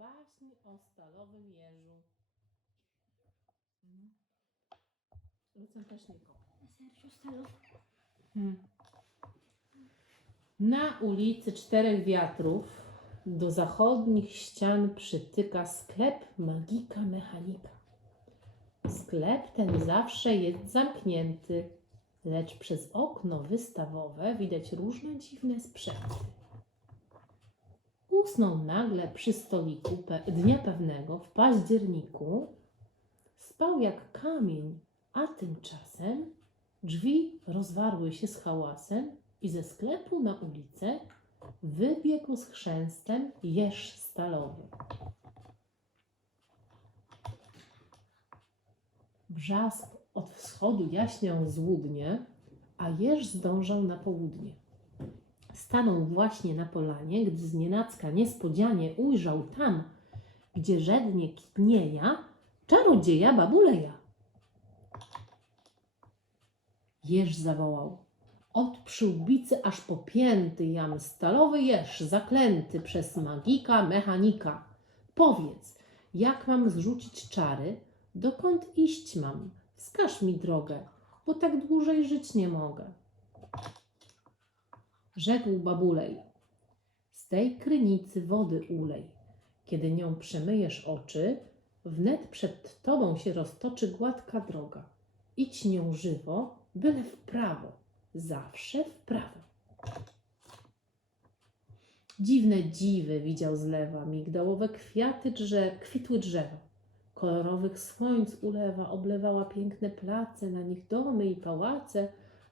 Baśń o stalowym jeżu. Mhm. Lucen też nie kocha. Sergio Stalowy. Hmm. Na ulicy Czterech Wiatrów do zachodnich ścian przytyka sklep Magika Mechanika. Sklep ten zawsze jest zamknięty, lecz przez okno wystawowe widać różne dziwne sprzęty. Usnął nagle przy stoliku pe- dnia pewnego w październiku. Spał jak kamień, a tymczasem Drzwi rozwarły się z hałasem i ze sklepu na ulicę wybiegł z chrzęstem jeż stalowy. Brzask od wschodu jaśniał złudnie, a jeż zdążał na południe. Stanął właśnie na polanie, gdy znienacka niespodzianie ujrzał tam, gdzie żednie kitnieja, czarodzieja babuleja. Jeż zawołał. Od przyłbicy aż po pięty jam stalowy jeż zaklęty przez magika mechanika. Powiedz, jak mam zrzucić czary, dokąd iść mam? Wskaż mi drogę, bo tak dłużej żyć nie mogę. Rzekł babulej. Z tej krynicy wody ulej. Kiedy nią przemyjesz oczy, wnet przed tobą się roztoczy gładka droga. Idź nią żywo, byle w prawo, zawsze w prawo. Dziwne dziwy widział z lewa, migdałowe kwiaty drze, kwitły drzewa. Kolorowych słońc ulewa oblewała piękne place, na nich domy i pałace,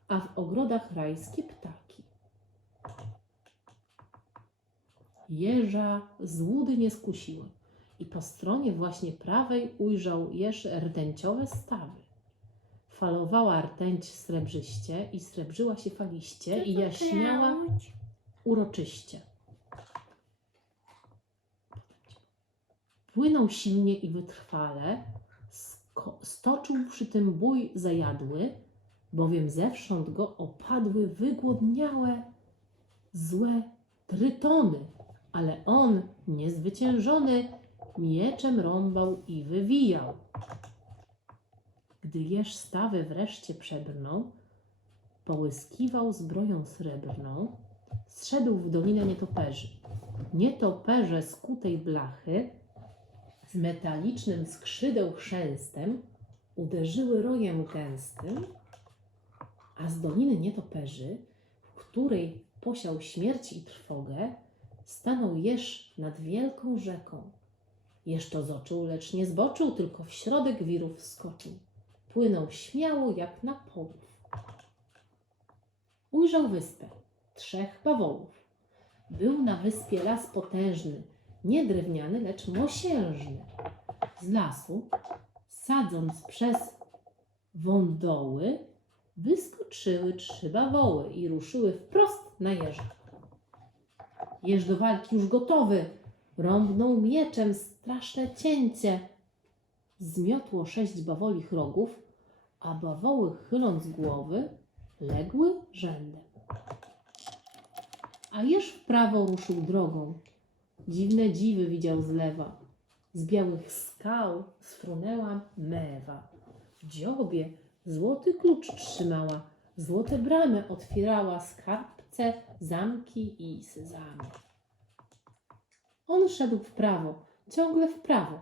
a w ogrodach rajskie ptaki. Jeża złudy nie skusiły i po stronie właśnie prawej ujrzał jeż rdęciowe stawy. Falowała rtęć srebrzyście i srebrzyła się faliście i jaśniała uroczyście. Płynął silnie i wytrwale, stoczył przy tym bój zajadły, bowiem zewsząd go opadły wygłodniałe, złe trytony, ale on, niezwyciężony, mieczem rąbał i wywijał. Gdy jeż stawy wreszcie przebrnął, połyskiwał zbroją srebrną, zszedł w dolinę nietoperzy. Nietoperze z kutej blachy z metalicznym skrzydeł chrzęstem uderzyły rojem gęstym, a z doliny nietoperzy, w której posiał śmierć i trwogę, stanął jeż nad wielką rzeką. Jeż to zoczył, lecz nie zboczył, tylko w środek wirów wskoczył. Płynął śmiało jak na połów. Ujrzał wyspę, trzech bawołów. Był na wyspie las potężny, nie drewniany, lecz mosiężny. Z lasu, sadząc przez wądoły, wyskoczyły trzy bawoły i ruszyły wprost na jeża. Jeż do walki już gotowy, rąbnął mieczem straszne cięcie. Zmiotło sześć bawolich rogów, a bawoły chyląc głowy, legły rzędem. A jeż w prawo ruszył drogą. Dziwne dziwy widział z lewa. Z białych skał sfrunęła mewa. W dziobie złoty klucz trzymała, złote bramy otwierała skarbce, zamki i sezamy. On szedł w prawo, ciągle w prawo.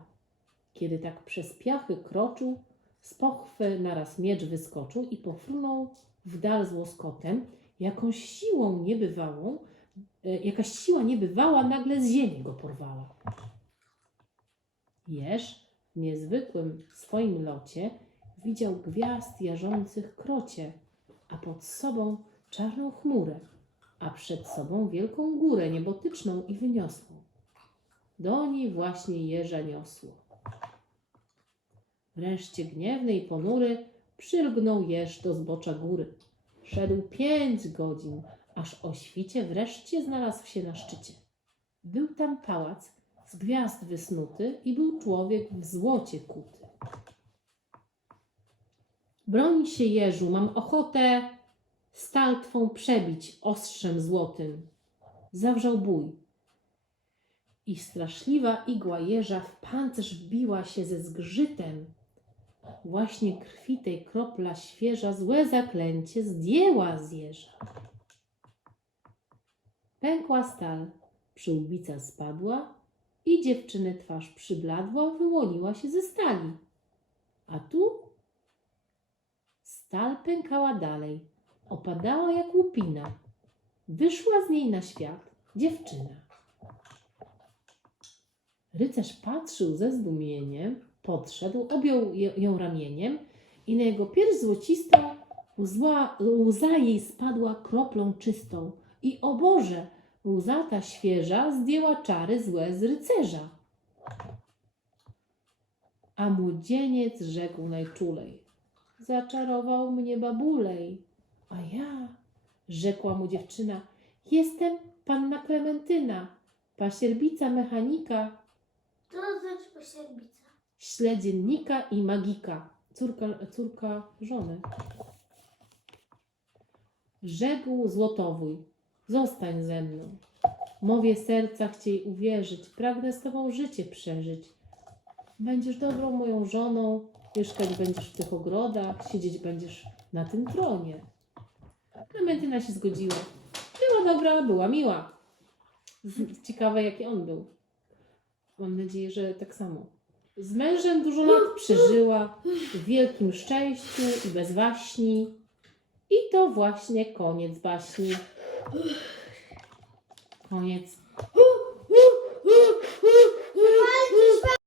Kiedy tak przez piachy kroczył, z pochwy naraz miecz wyskoczył i pofrunął w dal z łoskotem, jakąś siłą niebywałą, e, jakaś siła niebywała nagle z ziemi go porwała. Jeż w niezwykłym swoim locie widział gwiazd jarzących krocie, a pod sobą czarną chmurę, a przed sobą wielką górę niebotyczną i wyniosłą. Do niej właśnie jeża niosło. Wreszcie gniewny i ponury przylgnął jeż do zbocza góry. Szedł pięć godzin, aż o świcie wreszcie znalazł się na szczycie. Był tam pałac z gwiazd wysnuty i był człowiek w złocie kuty. Broń się jeżu, mam ochotę stal twą przebić ostrzem złotym. Zawrzał bój. i straszliwa igła jeża w pancerz wbiła się ze zgrzytem. Właśnie krwi tej kropla świeża złe zaklęcie zdjęła z jeża. Pękła stal, przyłbica spadła i dziewczyny twarz przybladła, wyłoniła się ze stali. A tu stal pękała dalej, opadała jak łupina. Wyszła z niej na świat dziewczyna. Rycerz patrzył ze zdumieniem, podszedł, objął ją ramieniem i na jego pierś złocistą łza, łza jej spadła kroplą czystą. I o Boże, łza ta świeża zdjęła czary złe z rycerza. A młodzieniec rzekł najczulej: Zaczarował mnie babulej. A ja, rzekła mu dziewczyna, jestem panna Klementyna, pasierbica mechanika, To znaczy pośrednica. śledziennika i magika, córka, córka żony. Rzekł złotowój, zostań ze mną. Mowie serca chciej uwierzyć, pragnę z tobą życie przeżyć. Będziesz dobrą moją żoną, mieszkać będziesz w tych ogrodach, siedzieć będziesz na tym tronie. Klementyna się zgodziła. Była dobra, była miła. Ciekawe, jaki on był. Mam nadzieję, że tak samo. Z mężem dużo lat przeżyła w wielkim szczęściu i bez waśni. I to właśnie koniec baśni. Koniec.